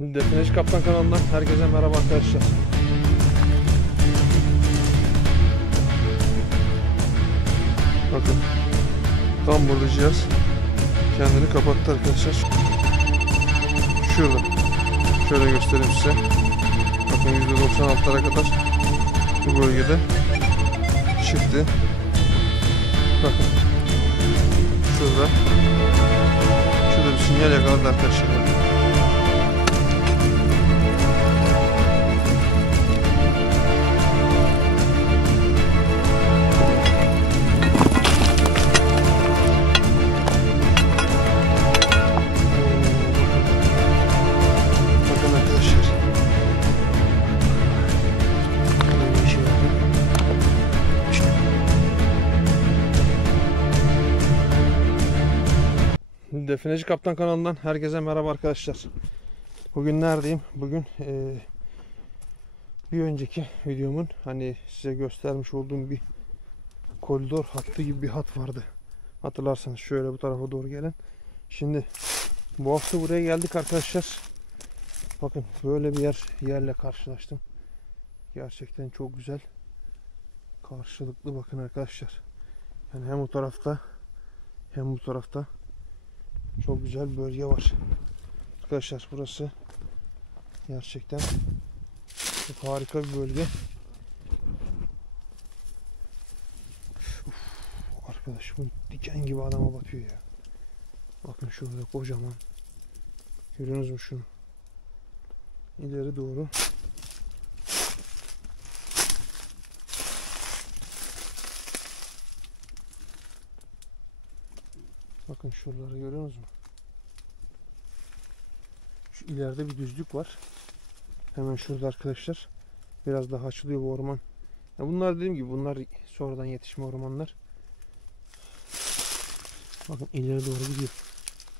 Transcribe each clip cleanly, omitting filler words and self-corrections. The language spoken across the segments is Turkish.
Defineci Kaptan kanalından herkese merhaba arkadaşlar. Bakın tam burada cihaz kendini kapattı arkadaşlar. Şurada. Şöyle göstereyim size. Bakın %96'lara kadar bu bölgede çıktı. Bakın. Şurada. Şurada bir sinyal yakaladı arkadaşlar. Defineci Kaptan kanalından herkese merhaba arkadaşlar. Bugün neredeyim? Bugün bir önceki videomun hani size göstermiş olduğum bir koridor hattı gibi bir hat vardı. Hatırlarsanız şöyle bu tarafa doğru gelen. Şimdi bu hafta buraya geldik arkadaşlar. Bakın böyle bir yerle karşılaştım. Gerçekten çok güzel. Karşılıklı bakın arkadaşlar. Yani hem o tarafta hem bu tarafta çok güzel bir bölge var. Arkadaşlar burası gerçekten çok harika bir bölge. Uf, arkadaş bu diken gibi adama batıyor ya. Bakın şurada kocaman. Görüyorsunuz mu şunu? İleri doğru. Bakın şuraları görüyorsunuz mu? Şu ileride bir düzlük var. Hemen şurada arkadaşlar. Biraz daha açılıyor bu orman. Ya bunlar dediğim gibi bunlar sonradan yetişme ormanlar. Bakın ileri doğru gidiyor.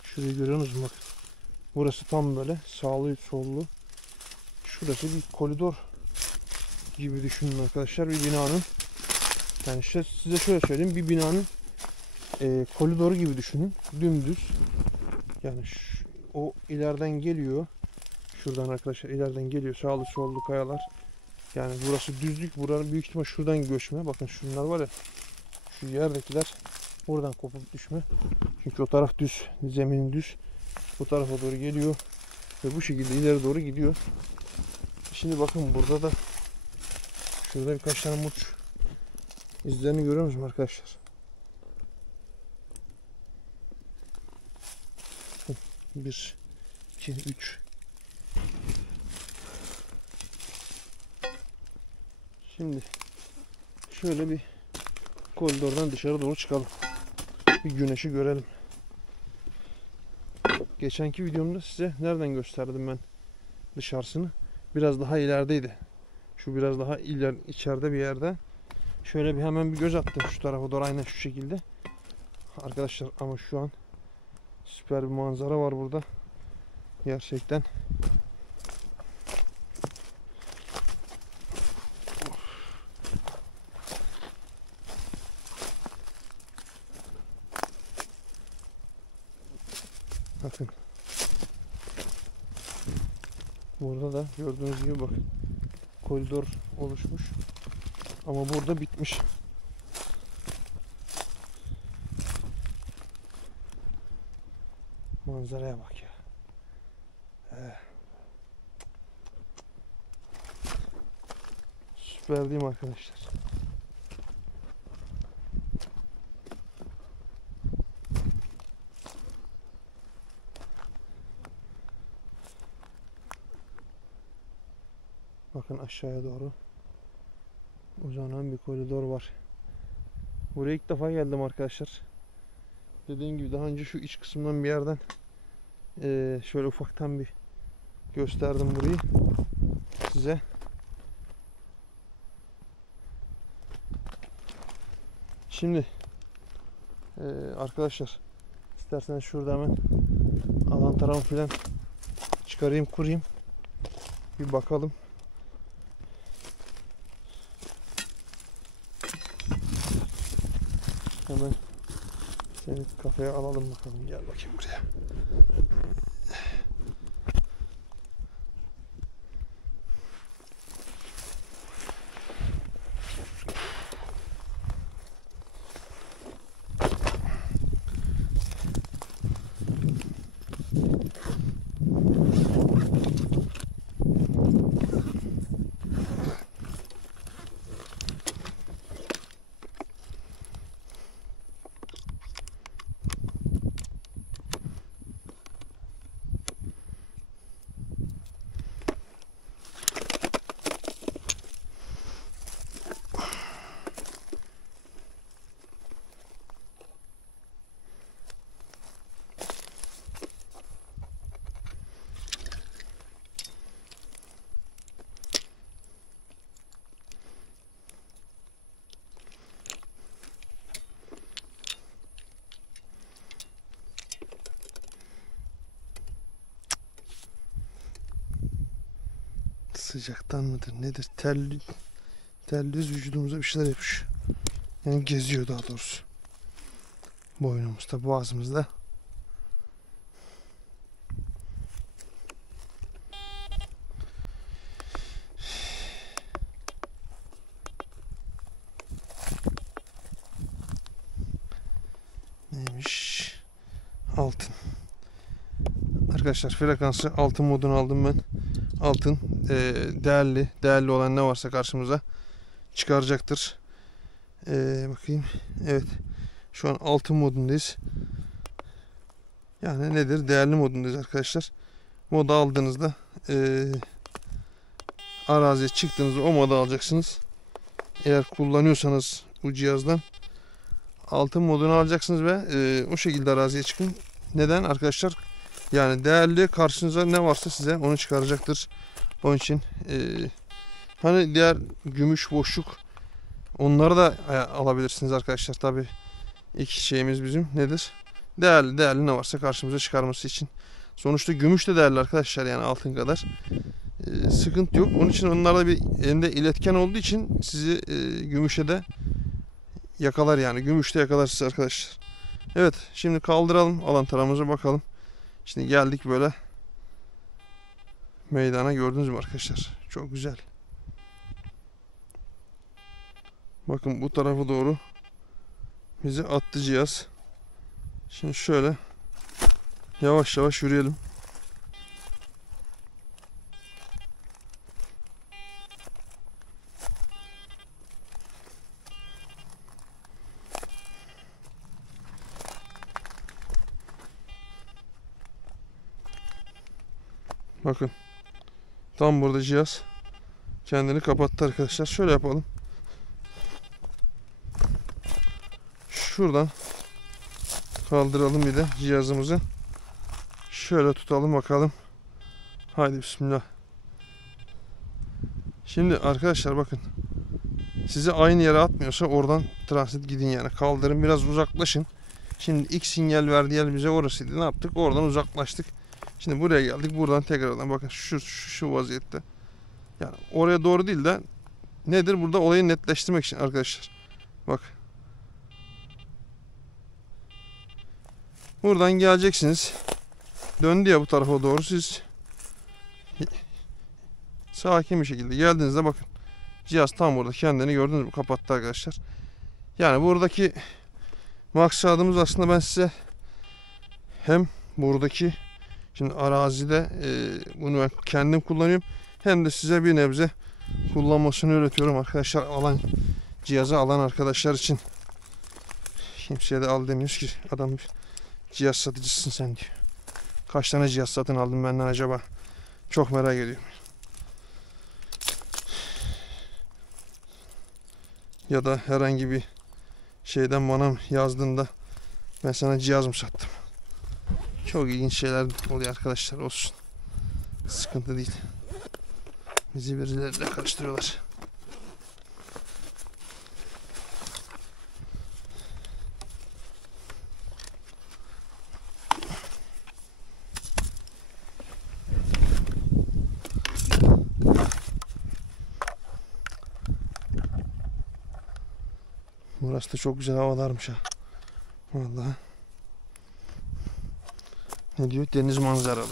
Şurayı görüyorsunuz mu? Bakın. Burası tam böyle sağlı sollu. Şurası bir koridor gibi düşünün arkadaşlar. Bir binanın. Yani size şöyle söyleyeyim. Bir binanın koridoru gibi düşünün. Dümdüz. Yani o ileriden geliyor. Şuradan arkadaşlar ileriden geliyor. Sağlı sollu kayalar. Yani burası düzlük. Buranın büyük ihtimal şuradan göçme. Bakın şunlar var ya. Şu yerdekiler buradan kopup düşme. Çünkü o taraf düz. Zemin düz. Bu tarafa doğru geliyor. Ve bu şekilde ileri doğru gidiyor. Şimdi bakın burada da şurada birkaç tane murç izlerini görüyor musunuz arkadaşlar? 1, 2, 3. Şimdi şöyle bir koridordan dışarı doğru çıkalım. Bir güneşi görelim. Geçenki videomda size nereden gösterdim ben dışarısını? Biraz daha ilerideydi. Şu biraz daha içeride bir yerde. Şöyle bir hemen bir göz attım şu tarafa doğru aynen şu şekilde. Arkadaşlar ama şu an süper bir manzara var burada. Gerçekten. Bakın. Burada da gördüğünüz gibi bakın. Koridor oluşmuş. Ama burada bitmiş. Manzaraya bak ya. Süper değil mi arkadaşlar? Bakın aşağıya doğru uzanan bir koridor var. Buraya ilk defa geldim arkadaşlar. Dediğim gibi daha önce şu iç kısımdan bir yerden şöyle ufaktan bir gösterdim burayı size. Şimdi arkadaşlar isterseniz şurada hemen alan tarafı falan çıkarayım kurayım. Bir bakalım. Hemen seni kafaya alalım bakalım. Gel bakayım buraya. Sıcaktan mıdır nedir? Terliyoruz, vücudumuza bir şeyler yapmış. Yani geziyor daha doğrusu. Boynumuzda, boğazımızda. Neymiş? Altın. Arkadaşlar frekansı altın modunu aldım ben. Altın değerli olan ne varsa karşımıza çıkaracaktır. Bakayım. Evet. Şu an altın modundayız. Yani nedir? Değerli modundayız arkadaşlar. Moda aldığınızda araziye çıktığınızda o moda alacaksınız. Eğer kullanıyorsanız bu cihazdan altın modunu alacaksınız ve o şekilde araziye çıkın. Neden arkadaşlar? Yani değerli, karşınıza ne varsa size onu çıkaracaktır. Onun için hani diğer gümüş, boşluk, onları da alabilirsiniz arkadaşlar. Tabi ilk şeyimiz bizim nedir? Değerli ne varsa karşımıza çıkarması için. Sonuçta gümüş de değerli arkadaşlar, yani altın kadar. Sıkıntı yok. Onun için onlarda bir elinde iletken olduğu için sizi gümüşe de yakalar, yani gümüşte yakalar sizi arkadaşlar. Evet, şimdi kaldıralım alan taramızı, bakalım. Şimdi geldik böyle meydana, gördünüz mü arkadaşlar? Çok güzel. Bakın bu tarafa doğru bizi attı cihaz. Şimdi şöyle yavaş yavaş yürüyelim. Bakın tam burada cihaz kendini kapattı arkadaşlar. Şöyle yapalım. Şuradan kaldıralım bir de cihazımızı. Şöyle tutalım bakalım. Haydi bismillah. Şimdi arkadaşlar bakın. Sizi aynı yere atmıyorsa oradan transit gidin yani. Kaldırın, biraz uzaklaşın. Şimdi ilk sinyal verdiği yer bize orasıydı. Ne yaptık? Oradan uzaklaştık. Şimdi buraya geldik. Buradan tekrardan bakın şu vaziyette. Yani oraya doğru değil de nedir? Burada olayı netleştirmek için arkadaşlar. Bak. Buradan geleceksiniz. Döndü ya bu tarafa doğru, siz sakin bir şekilde geldiğinizde bakın. Cihaz tam burada kendini, gördünüz mü? Kapattı arkadaşlar. Yani buradaki maksadımız aslında, ben size hem buradaki şimdi arazide bunu ben kendim kullanıyorum, hem de size bir nebze kullanmasını öğretiyorum arkadaşlar. Cihazı alan arkadaşlar için. Kimseye de al demiyoruz ki, adam cihaz satıcısın sen diyor. Kaç tane cihaz satın aldın benden acaba? Çok merak ediyorum. Ya da herhangi bir şeyden bana yazdığında ben sana cihaz mı sattım? Çok ilginç şeyler oluyor arkadaşlar, olsun. Sıkıntı değil. Bizi birileriyle karıştırıyorlar. Burası da çok güzel havalarmış ha. Vallahi. Ne diyor? Deniz manzaralı.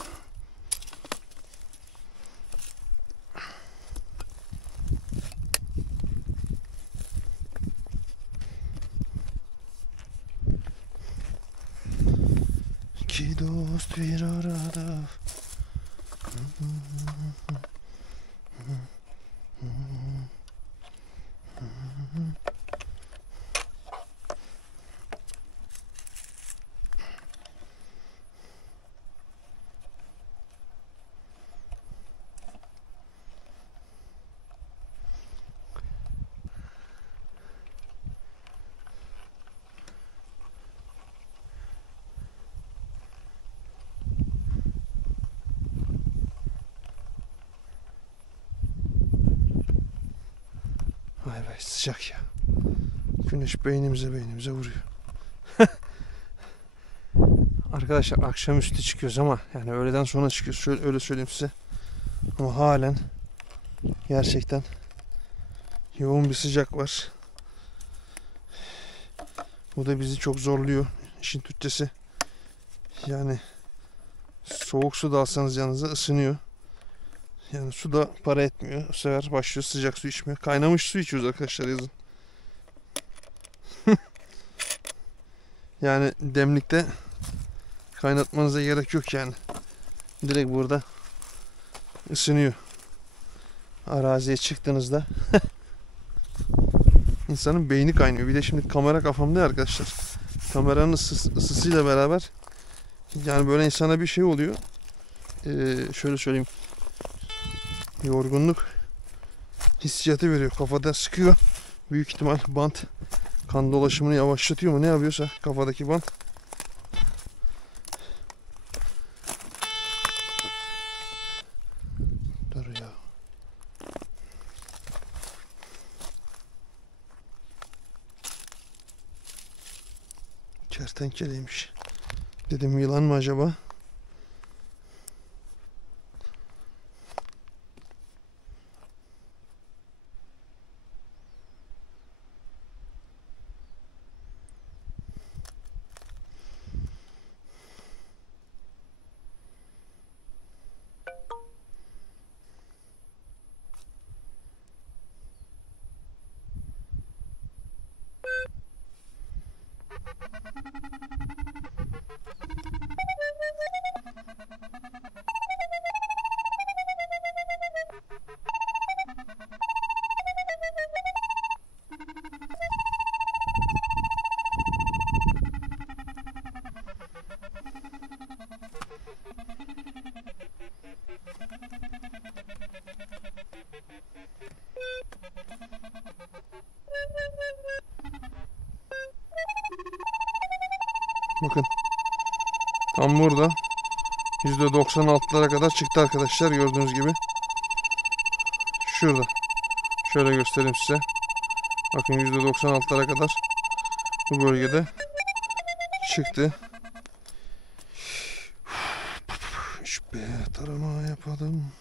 İki dost bir arada. Vay be, sıcak ya. Güneş beynimize vuruyor. Arkadaşlar akşamüstü çıkıyoruz ama yani öğleden sonra çıkıyoruz. Şöyle öyle söyleyeyim size. Ama halen Gerçekten yoğun bir sıcak var. Bu da bizi çok zorluyor. İşin Türkçesi. Yani soğuk su da alsanız yanınıza ısınıyor. Yani su da para etmiyor. Bu sefer başlıyor sıcak su içmiyor. Kaynamış su içiyoruz arkadaşlar yazın. Yani demlikte kaynatmanıza gerek yok yani. Direkt burada ısınıyor. Araziye çıktığınızda insanın beyni kaynıyor. Bir de şimdi kamera kafamda ya arkadaşlar. Kameranın ısısıyla beraber yani böyle insana bir şey oluyor. Şöyle söyleyeyim. Yorgunluk hissiyatı veriyor. Kafada sıkıyor. Büyük ihtimal bant kan dolaşımını yavaşlatıyor mu ne yapıyorsa kafadaki bant. Dur ya. Kertenkeleymiş. Dedim yılan mı acaba? Bakın. Tam burada. %96'lara kadar çıktı arkadaşlar gördüğünüz gibi. Şurada. Şöyle göstereyim size. Bakın %96'lara kadar bu bölgede çıktı. Şüphe tarama yapalım.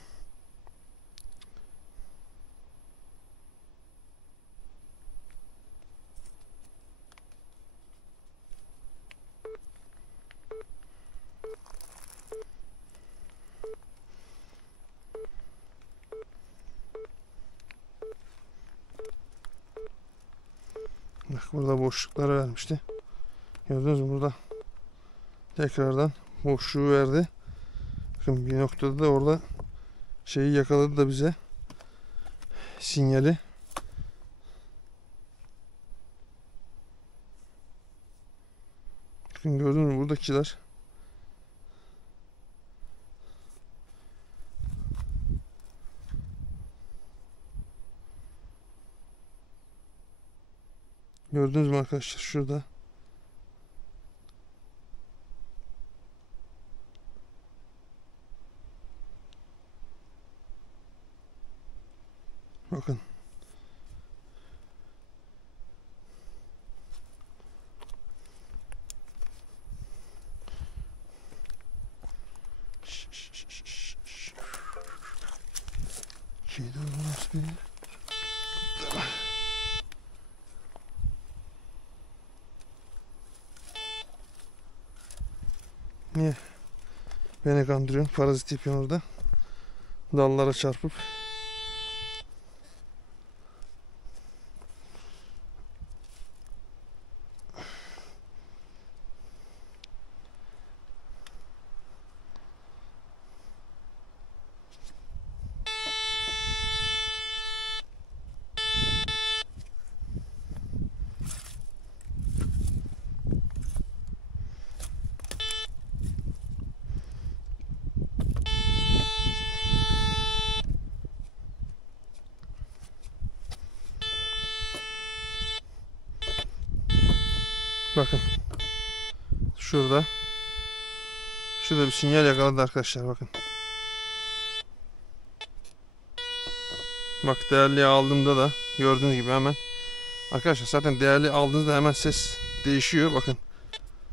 Bak burada boşlukları vermişti. Gördünüz mü burada? Tekrardan boşluğu verdi. Bakın bir noktada da orada şeyi yakaladı da bize. Sinyali. Bakın gördünüz mü buradakiler. Gördünüz mü arkadaşlar şurada. Bakın. Şeyde olmaz bir. Niye? Beni kandırıyorsun. Parazit yapıyorsun orada. Dallara çarpıp. Bakın. Şurada. Şurada bir sinyal yakaladı arkadaşlar bakın. Bak değerli aldığımda da gördüğünüz gibi hemen. Arkadaşlar zaten değerli aldığınızda hemen ses değişiyor. Bakın.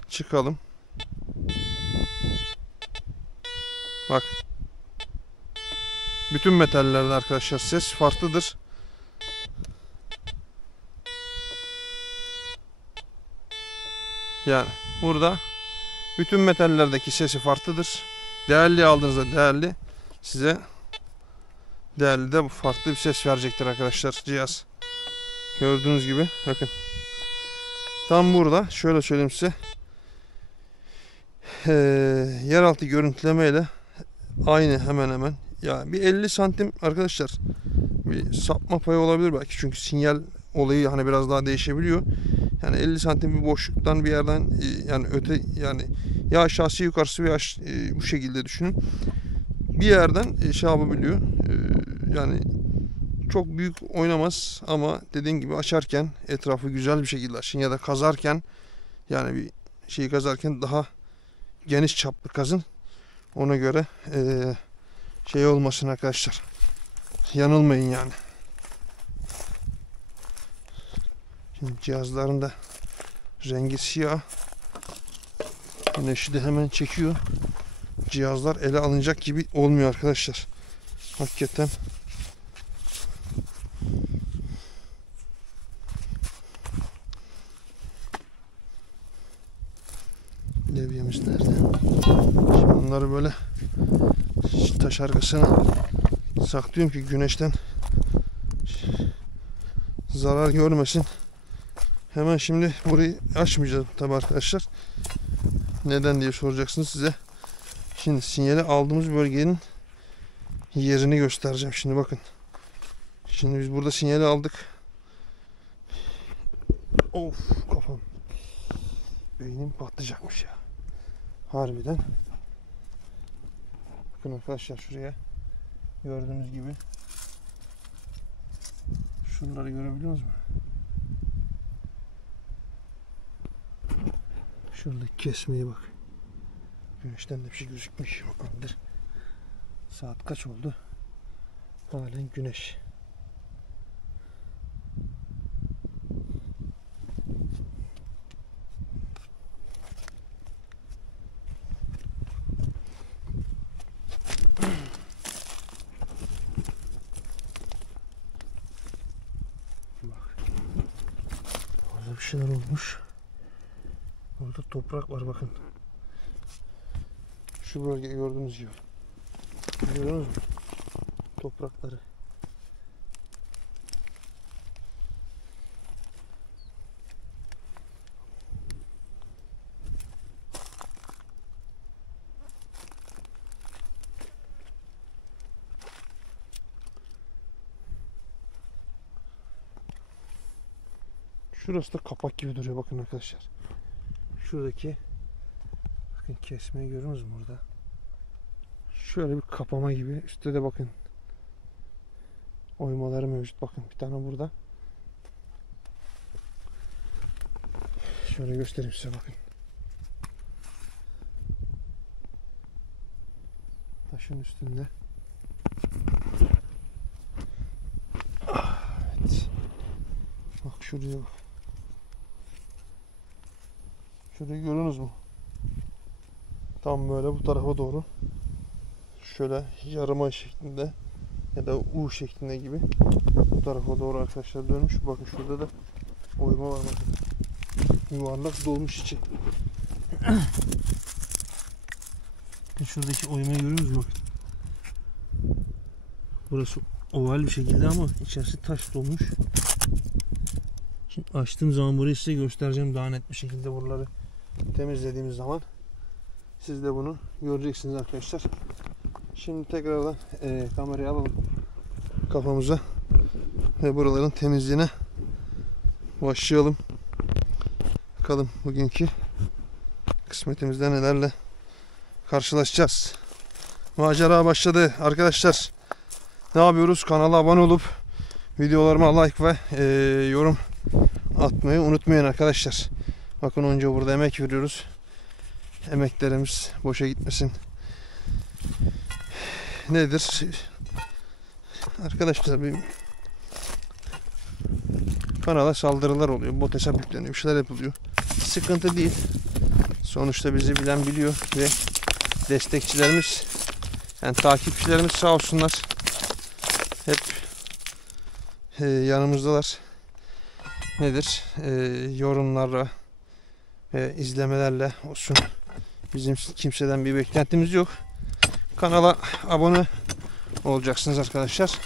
Çıkalım. Bak. Bütün metallerde arkadaşlar ses farklıdır. Yani burada bütün metallerdeki sesi farklıdır. Değerli aldığınızda değerli, size değerli de farklı bir ses verecektir arkadaşlar cihaz. Gördüğünüz gibi bakın. Tam burada şöyle söyleyeyim size. Yeraltı görüntüleme ile aynı hemen hemen. Ya bir 50 santim arkadaşlar bir sapma payı olabilir belki. Çünkü sinyal olayı hani biraz daha değişebiliyor. Yani 50 santim bir boşluktan bir yerden yani öte yani ya aşağısı yukarısı bir bu şekilde düşünün. Bir yerden şey yapabiliyor. Yani çok büyük oynamaz ama dediğim gibi açarken etrafı güzel bir şekilde açın ya da kazarken yani bir şeyi kazarken daha geniş çaplı kazın. Ona göre şey olmasın arkadaşlar. Yanılmayın yani. Şimdi cihazların da rengi siyah. Güneşi de hemen çekiyor. Cihazlar ele alınacak gibi olmuyor arkadaşlar. Hakikaten. Levyemiz nerede? Şimdi bunları böyle taş arkasına saklıyorum ki güneşten zarar görmesin. Hemen şimdi burayı açmayacağım tabi arkadaşlar. Neden diye soracaksınız size. Şimdi sinyali aldığımız bölgenin yerini göstereceğim. Şimdi bakın. Şimdi biz burada sinyali aldık. Of kafam. Beynim patlayacakmış ya. Harbiden. Bakın arkadaşlar şuraya. Gördüğünüz gibi. Şunları görebiliyor musunuz? Şuradaki kesmeye bak. Güneşten de bir şey gözükmüş. Bakalımdır. Saat kaç oldu? Halen güneş. Bak. Orada bir şeyler olmuş. Orada toprak var bakın. Şu bölge gördüğünüz gibi. Görüyorsunuz mu? Toprakları. Şurası da kapak gibi duruyor bakın arkadaşlar. Şuradaki bakın kesmeyi görüyorsunuz mu burada? Şöyle bir kapama gibi. Üstte de bakın oymaları mevcut. Bakın bir tane burada. Şöyle göstereyim size bakın. Taşın üstünde. Evet. Bak şuraya bak. Şurayı görüyorsunuz mu? Tam böyle bu tarafa doğru. Şöyle yarım ay şeklinde ya da U şeklinde gibi bu tarafa doğru arkadaşlar dönmüş. Bakın şurada da oyma var bakın. Yuvarlak dolmuş içi. Şuradaki oymayı görüyor musunuz? Bakın. Burası oval bir şekilde ama içerisi taş dolmuş. Şimdi açtığım zaman burayı size göstereceğim daha net bir şekilde buraları temizlediğimiz zaman. Siz de bunu göreceksiniz arkadaşlar. Şimdi tekrardan kamerayı alalım kafamıza ve buraların temizliğine başlayalım. Bakalım bugünkü kısmetimizde nelerle karşılaşacağız. Macera başladı arkadaşlar. Ne yapıyoruz? Kanala abone olup videolarıma like ve yorum atmayı unutmayın arkadaşlar. Bakın önce burada emek veriyoruz. Emeklerimiz boşa gitmesin. Nedir? Arkadaşlar bir kanala saldırılar oluyor. Bot hesap yükleniyor. Bir şeyler yapılıyor. Sıkıntı değil. Sonuçta bizi bilen biliyor ve destekçilerimiz yani takipçilerimiz sağ olsunlar. hep yanımızdalar. Nedir? Yorumlarla, izlemelerle olsun. Bizim kimseden bir beklentimiz yok. Kanala abone olacaksınız arkadaşlar.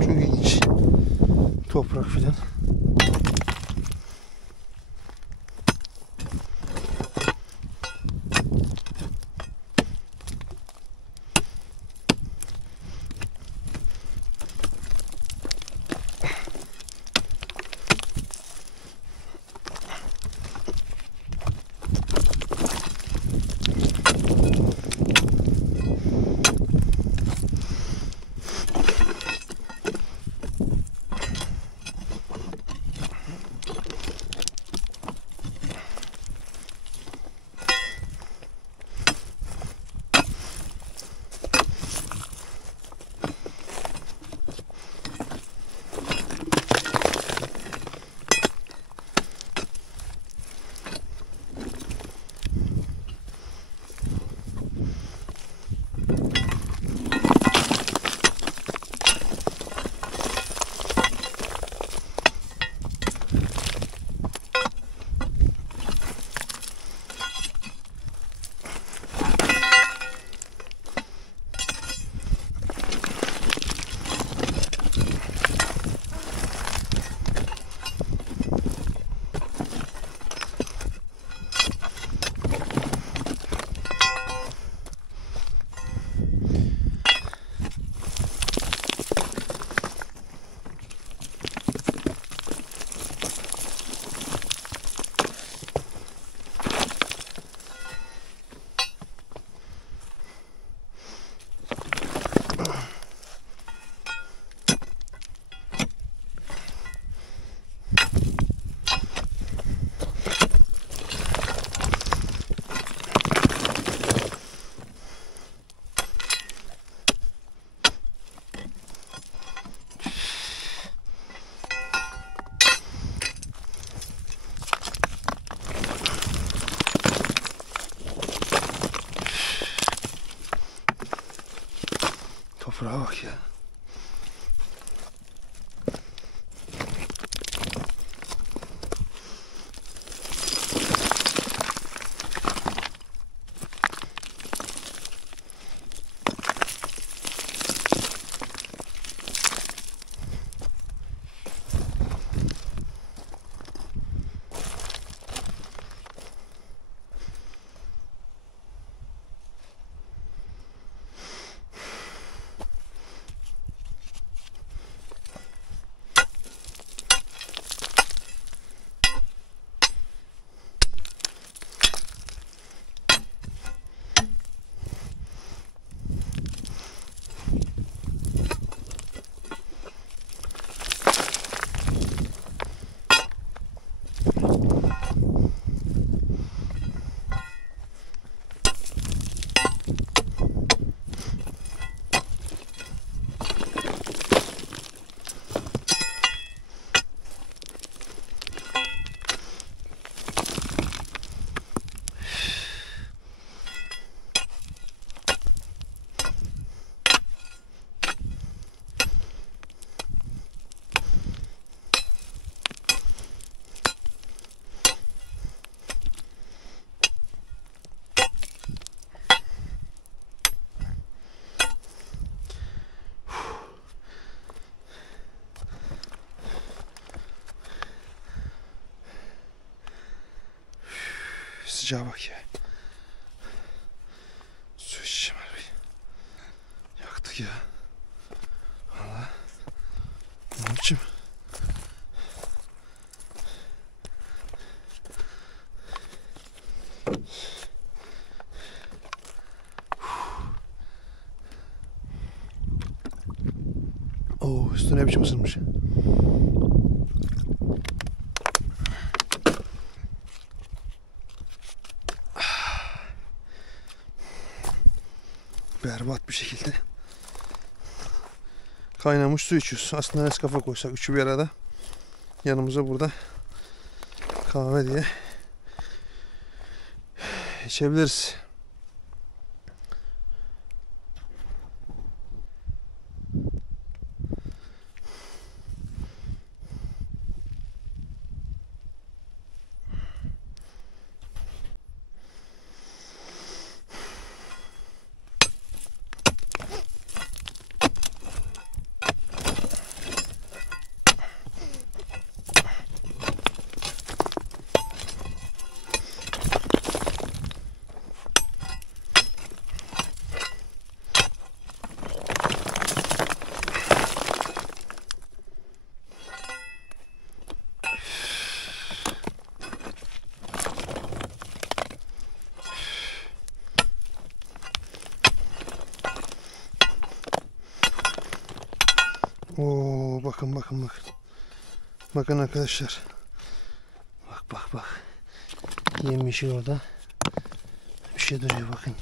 Çok ilginç. Toprak filan. Toprağa bak ya. sıcağa bak ya. Su içeceğim abi. Yaktık ya. Valla. Ne biçim? Oo, üstüne biçim ısınmış. Berbat bir şekilde kaynamış su içiyoruz. Aslında Nescafe koysak üçü bir arada yanımıza burada kahve diye içebiliriz. Oo, bakın bakın bakın. Bakın arkadaşlar. Bak bak bak. Yemyeşil orada. Bir şey duruyor bakın.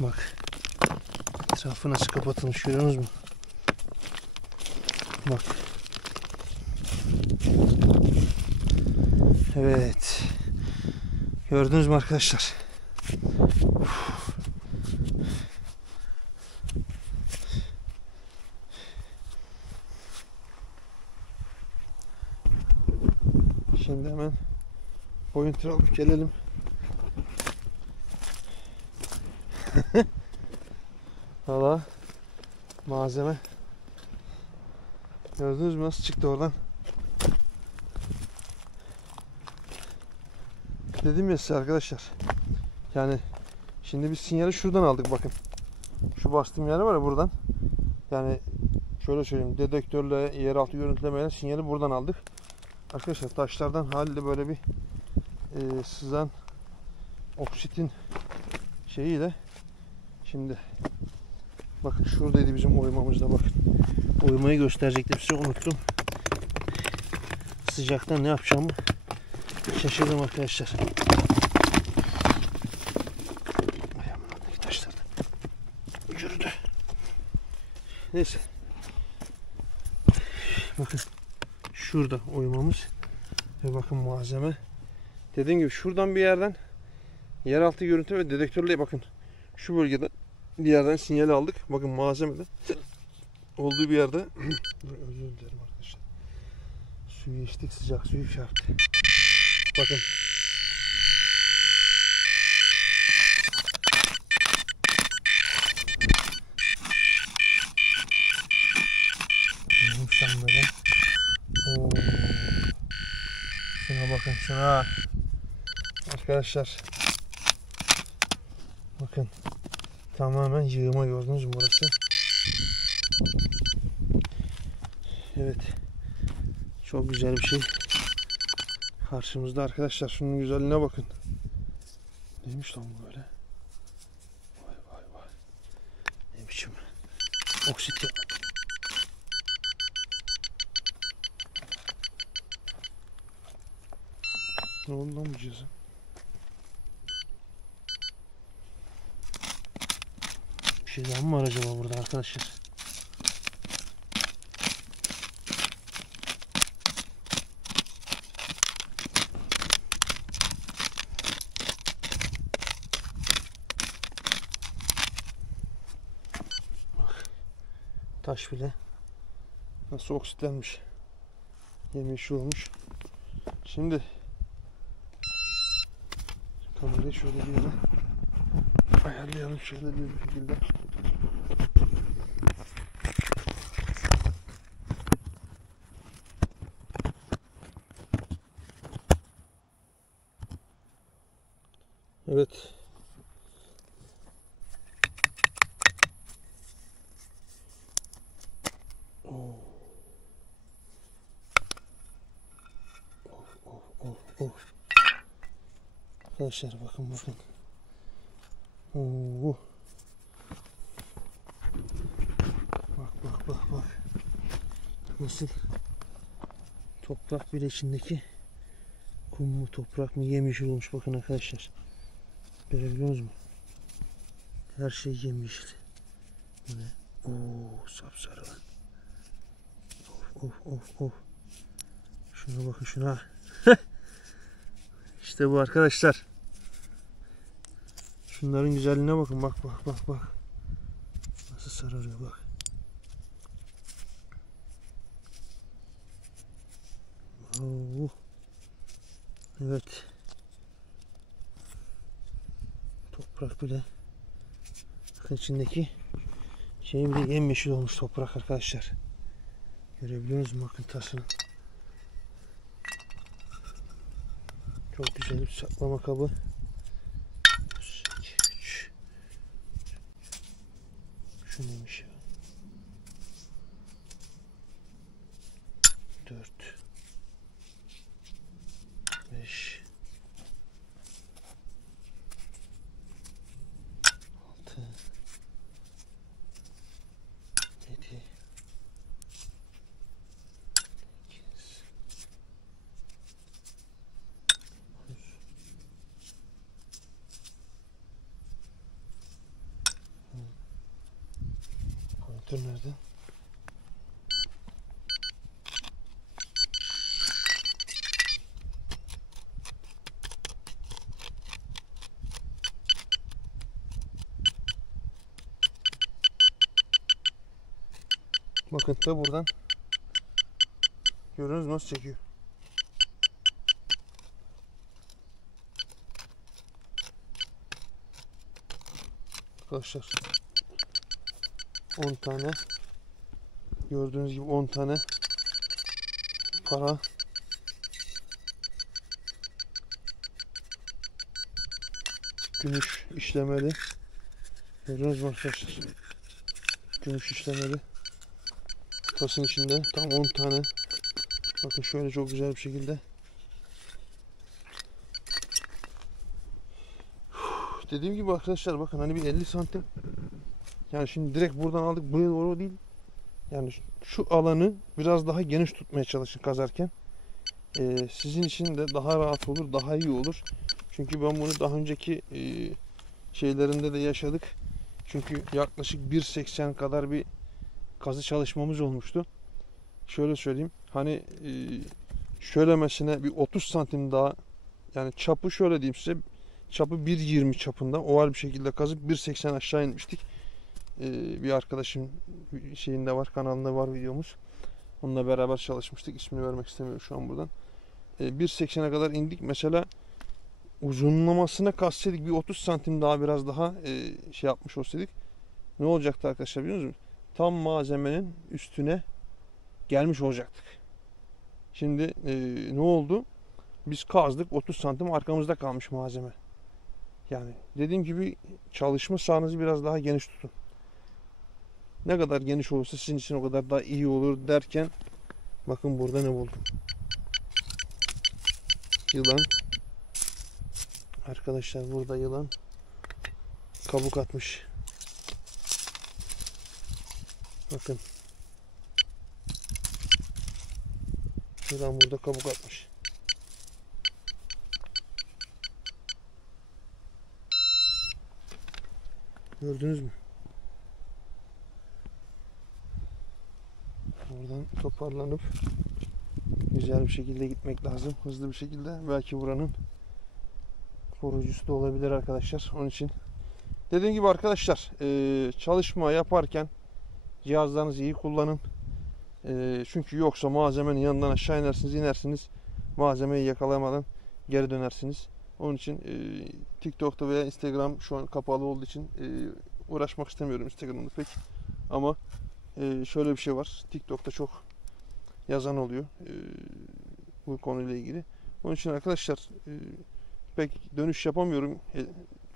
Bak. Etrafı nasıl kapatılmış görüyorsunuz mu? Bak. Evet. Gördünüz mü arkadaşlar? Şimdi hemen pointer alıp gelelim. Valla malzeme. Gördünüz mü nasıl çıktı oradan? Dedim ya size arkadaşlar. Yani şimdi biz sinyali şuradan aldık bakın. Şu bastığım yer var ya buradan. Yani şöyle söyleyeyim, dedektörle yeraltı görüntülemeyle sinyali buradan aldık. Arkadaşlar taşlardan haliyle böyle bir sızan oksitin şeyiyle şimdi bakın şuradaydı bizim oymamızda bakın. Oymayı gösterecektim size, unuttum. Sıcaktan ne yapacağımı şaşırdım arkadaşlar. Ayağımın altındaki taşlar da yürüdü. Neyse. Bakın şurada oymamız ve bakın malzeme. Dediğim gibi şuradan bir yerden yeraltı görüntü ve dedektörle bakın şu bölgede bir yerden sinyal aldık. Bakın malzemede olduğu bir yerde özür dilerim arkadaşlar. Suyu içtik, sıcak suyu çarptı. Bakın. Şuna böyle. Oo. Şuna bakın şuna. Arkadaşlar. Bakın. Tamamen yığıma, gördünüz mü burası? Evet. Çok güzel bir şey. Karşımızda arkadaşlar. Şunun güzelliğine bakın. Neymiş lan bu böyle? Vay vay vay. Ne biçim? Oksit. Ne oldu lan bu cihazın? Bir şey daha mı var acaba burada arkadaşlar? Bak. Taş bile nasıl oksitlenmiş. Yemyeşil olmuş. Şimdi kamerayı şöyle bir yere ayarlayalım şöyle bir şekilde. arkadaşlar. Bakın bakın. Oo. Bak bak bak bak. Nasıl? Toprak bile içindeki kum mu toprak mı yemyeşil olmuş bakın arkadaşlar. Görebiliyor musunuz? Her şey yemyeşil. Bu ne? Oo, sapsarı. Of of of of. Şuna bakın şuna. İşte bu arkadaşlar. Şunların güzelliğine bakın. Bak bak bak bak. Nasıl sararıyor bak. Oo. Evet. Toprak bile. Bakın içindeki şey bile yemyeşil olmuş toprak arkadaşlar. Görebiliyor musunuz? Bakın tasını. Çok güzel bir saklama kabı. 3. Şu neymiş ya? 4. 5. 6. 7. 8. 9. Kontör nerede? Bakın da buradan görüyorsunuz nasıl çekiyor. Arkadaşlar 10 tane gördüğünüz gibi 10 tane para gümüş işlemeli. Gördünüz mü arkadaşlar? Gümüş işlemeli. Tasın içinde tam 10 tane. Bakın şöyle çok güzel bir şekilde. Dediğim gibi arkadaşlar bakın hani bir 50 santim. Yani şimdi direkt buradan aldık buraya doğru değil. Yani şu alanı biraz daha geniş tutmaya çalışın kazarken. Sizin için de daha rahat olur, daha iyi olur. Çünkü ben bunu daha önceki şeylerinde de yaşadık. Çünkü yaklaşık 1.80 kadar bir kazı çalışmamız olmuştu. Şöyle söyleyeyim. Hani şöylemesine bir 30 santim daha, yani çapı şöyle diyeyim size, çapı 1.20 çapında oval bir şekilde kazıp 1.80 aşağı inmiştik. Bir arkadaşım şeyinde var, kanalında var videomuz. Onunla beraber çalışmıştık. İsmini vermek istemiyorum şu an buradan. 1.80'e kadar indik. Mesela uzunlamasına katsaydık bir 30 santim daha biraz daha şey yapmış olsaydık ne olacaktı arkadaşlar biliyor musunuz? Tam malzemenin üstüne gelmiş olacaktık. Şimdi ne oldu? Biz kazdık 30 santim arkamızda kalmış malzeme. Yani dediğim gibi çalışma sahanızı biraz daha geniş tutun. Ne kadar geniş olursa sizin için o kadar daha iyi olur derken bakın burada ne buldum. Yılan. Arkadaşlar burada yılan kabuk atmış. Bakın. Yılan burada kabuk atmış. Gördünüz mü? Buradan toparlanıp güzel bir şekilde gitmek lazım. Hızlı bir şekilde. Belki buranın koruyucusu da olabilir arkadaşlar. Onun için dediğim gibi arkadaşlar çalışma yaparken cihazlarınızı iyi kullanın. Çünkü yoksa malzemenin yanından aşağı inersiniz. Malzemeyi yakalayamadan geri dönersiniz. Onun için TikTok'ta veya Instagram şu an kapalı olduğu için uğraşmak istemiyorum Instagram'da pek. Ama şöyle bir şey var. TikTok'ta çok yazan oluyor bu konuyla ilgili. Onun için arkadaşlar pek dönüş yapamıyorum.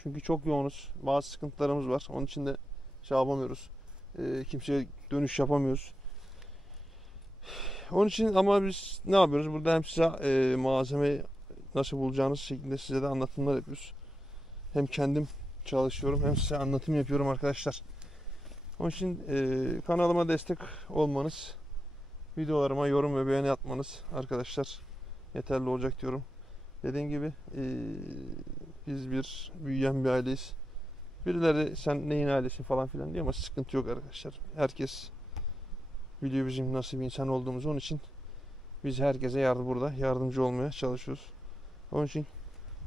Çünkü çok yoğunuz. Bazı sıkıntılarımız var. Onun için de şey yapamıyoruz. Kimseye dönüş yapamıyoruz. Onun için ama biz ne yapıyoruz? Burada hem size malzemenin nasıl bulacağınız şekilde size de anlatımlar yapıyoruz. Hem kendim çalışıyorum hem size anlatım yapıyorum arkadaşlar. Onun için kanalıma destek olmanız, videolarıma yorum ve beğeni atmanız arkadaşlar yeterli olacak diyorum. Dediğim gibi biz bir büyüyen bir aileyiz. Birileri sen neyin ailesi falan filan diyor ama sıkıntı yok arkadaşlar. Herkes biliyor bizim nasıl bir insan olduğumuzu. Onun için biz herkese burada yardımcı olmaya çalışıyoruz. Onun için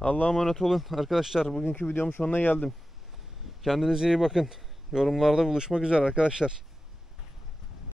Allah'a emanet olun arkadaşlar. Bugünkü videomun sonuna geldim. Kendinize iyi bakın. Yorumlarda buluşmak üzere arkadaşlar.